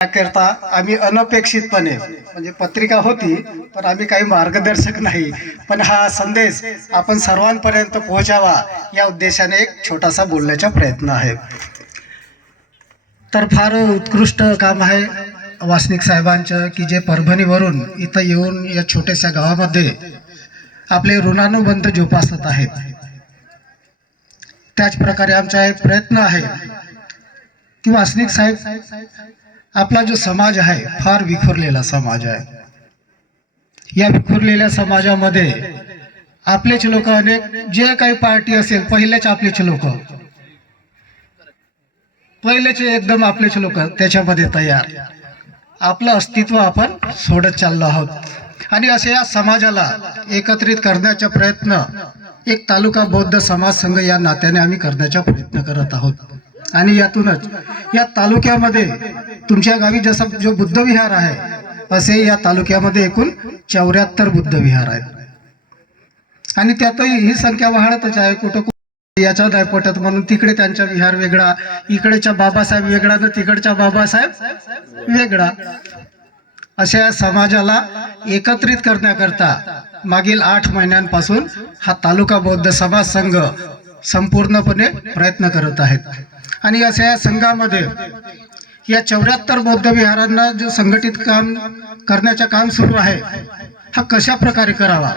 करता आम्ही अनपेक्षितपणे म्हणजे पत्रिका होती पण आम्ही काही मार्गदर्शक नाही, पण हा संदेश आपण सर्वांपर्यंत पोहोचावा या उद्देशाने एक छोटासा बोलण्याचा प्रयत्न आहे. तर फार उत्कृष्ट काम आहे वासनिक साहेबांचं की जे परभणीवरून इथं येऊन या छोट्याशा गावामध्ये आपले ऋणानुबंध जोपासत आहेत. त्याच प्रकारे आमचा एक प्रयत्न आहे की वासनिक साहेब आपला जो समाज आहे फार विखुरलेला समाज आहे. या विखुरलेल्या समाजामध्ये आपलेच लोक अनेक जे काही पार्टी असेल पहिलेच आपलेच लोक पहिलेचे एकदम आपलेच लोक त्याच्यामध्ये तयार आपलं अस्तित्व आपण सोडत चाललो आहोत. आणि असे या समाजाला एकत्रित करण्याचा प्रयत्न एक तालुका बौद्ध समाज संघ या नात्याने आम्ही करण्याचा प्रयत्न करत आहोत. आणि यातूनच या तालुक्यामध्ये तुमच्या गावी जसा जो बुद्ध विहार आहे असे या तालुक्यामध्ये एकूण 74 बुद्ध विहार आहेत. आणि त्यातही ही संख्या वाढतच आहे. कुठं याचा नाही पटत म्हणून तिकडे त्यांचा विहार वेगळा, इकडेच्या बाबासाहेब वेगळा तर तिकडच्या बाबासाहेब वेगळा. अशा समाजाला एकत्रित करण्याकरता मागील 8 महिन्यांपासून हा तालुका बौद्ध समाज संघ संपूर्णपणे प्रयत्न करत आहेत. आणि अशा या संघामध्ये या 74 बौद्ध विहारांना जो संघटित काम करण्याचं काम सुरू आहे हा कशा प्रकारे करावा.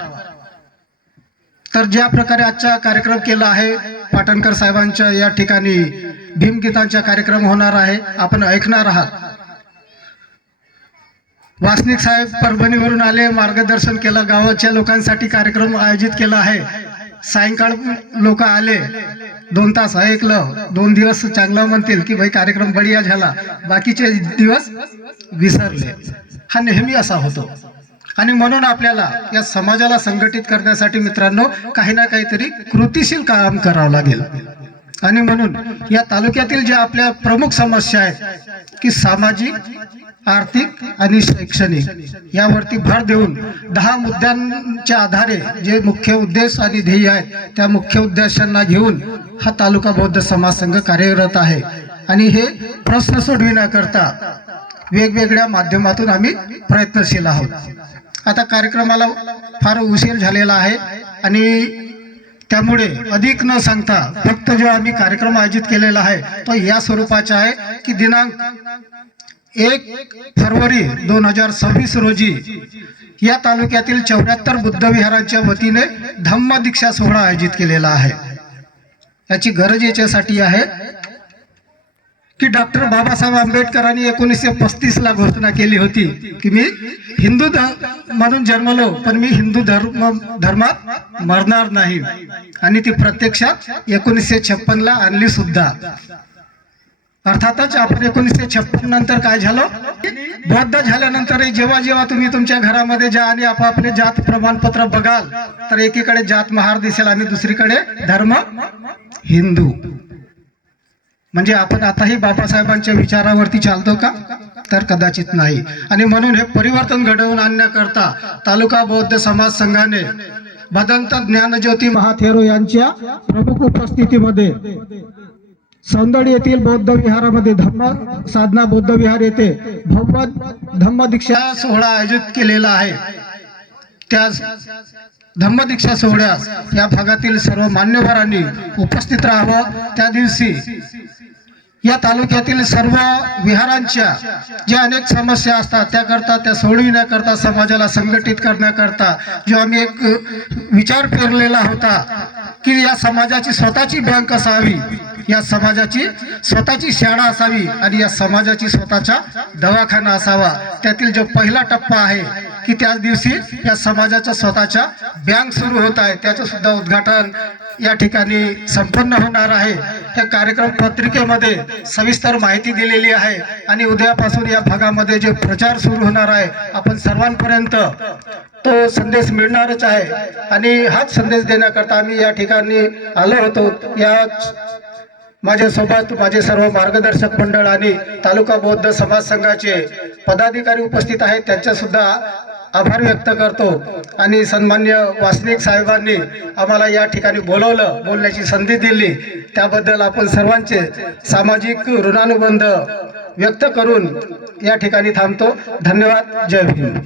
तर ज्या प्रकारे आजचा कार्यक्रम केला आहे पाटणकर साहेबांच्या या ठिकाणी भीमगीतांचा कार्यक्रम होणार आहे, आपण ऐकणार आहात. वासनिक साहेब परभणीवरून आले, मार्गदर्शन केलं, गावाच्या लोकांसाठी कार्यक्रम आयोजित केला आहे. सायंकाळ लोक आले, 2 तास ऐकलं, 2 दिवस चांगलं म्हणतील की भाई कार्यक्रम बढिया झाला, बाकीचे दिवस विसरले. हा नेहमी असा होतो. आणि म्हणून आपल्याला या समाजाला संघटित करण्यासाठी मित्रांनो काही ना काहीतरी कृतिशील काम करावं लागेल. आणि म्हणून या तालुक्यातील ज्या आपल्या प्रमुख समस्या आहेत की सामाजिक, आर्थिक आणि शैक्षणिक यावरती भर देऊन 10 मुद्द्यांच्या आधारे जे मुख्य उद्देश आणि ध्येय आहेत त्या मुख्य उद्देशांना घेऊन हा तालुका बौद्ध समाज संघ कार्यरत आहे. आणि हे प्रश्न सोडविण्याकरता वेगवेगळ्या माध्यमातून आम्ही प्रयत्नशील आहोत. आता कार्यक्रमाला फार उशीर झालेला आहे आणि त्यामुळे अधिक न सांगता फक्त जो आम्ही कार्यक्रम आयोजित केलेला आहे तो या स्वरूपाचा आहे की दिनांक 1 फरवरी 2026 रोजी या तालुक्यातील 74 बुद्ध विहारांच्या वतीने धम्म दीक्षा सोहळा आयोजित केलेला आहे. याची गरज याच्यासाठी आहे की डॉक्टर बाबासाहेब आंबेडकरांनी 1935 ला घोषणा केली होती की मी हिंदू म्हणून जन्मलो पण मी हिंदू धर्मात मरणार नाही. आणि ती प्रत्यक्षात 1956 ला आणली सुद्धा. अर्थातच आपण 1956 नंतर काय झालं, बौद्ध झाल्यानंतर जेव्हा जेव्हा तुम्ही तुमच्या घरामध्ये जा आणि आपापले जात प्रमाणपत्र बघाल तर एकीकडे जात महार दिसेल आणि दुसरीकडे धर्म हिंदू. म्हणजे आपण आताही बाबासाहेबांच्या विचारावरती चालतो का, तर कदाचित नाही. आणि म्हणून हे परिवर्तन घडवून आणण्याकरता तालुका बौद्ध समाज संघाने भदंत ज्ञानज्योती महाथेरो यांच्या प्रमुख उपस्थितीमध्ये सौंदर्य येथील बौद्ध विहारामध्ये धम्म साधना बौद्ध विहार येथे भव्य धम्म दीक्षा सोहळा आयोजित केलेला आहे. त्या धम्म दीक्षा सोहळ्यास या भागातील सर्व मान्यवरांनी उपस्थित राहावं. त्या दिवशी या तालुक्यातील सर्व विहारांच्या ज्या अनेक समस्या असतात त्याकरता त्या सोडविण्याकरता समाजाला संघटित करण्याकरता जो आम्ही एक विचार पेरलेला होता की या समाजाची स्वतःची बँक असावी, या समाजाची स्वतःची शाळा असावी आणि या समाजाची स्वतःचा दवाखाना असावा. त्यातील जो पहिला टप्पा आहे की त्याच दिवशी या समाजाचा स्वतःचा बँक सुरू होत आहे, त्याचं सुद्धा उद्घाटन या ठिकाणी संपन्न होणार आहे. या कार्यक्रम पत्रिकेमध्ये सविस्तर माहिती दिलेली आहे. आणि उद्यापासून या भागामध्ये जे प्रचार सुरू होणार आहे आपण सर्वांपर्यंत तो संदेश मिळणारच आहे. आणि हाच संदेश देण्याकरता आम्ही या ठिकाणी आलो होतो. या माझ्यासोबत माझे सर्व मार्गदर्शक मंडळ आणि तालुका बौद्ध समाज संघाचे पदाधिकारी उपस्थित आहेत. त्यांच्या सुद्धा आभार व्यक्त करतो आणि सन्मान्य वासनिक साहेबांनी आम्हाला या ठिकाणी बोलवलं, बोलण्याची संधी दिली, त्याबद्दल आपण सर्वांचे सामाजिक ऋणानुबंध व्यक्त करून या ठिकाणी थांबतो. धन्यवाद. जय भीम.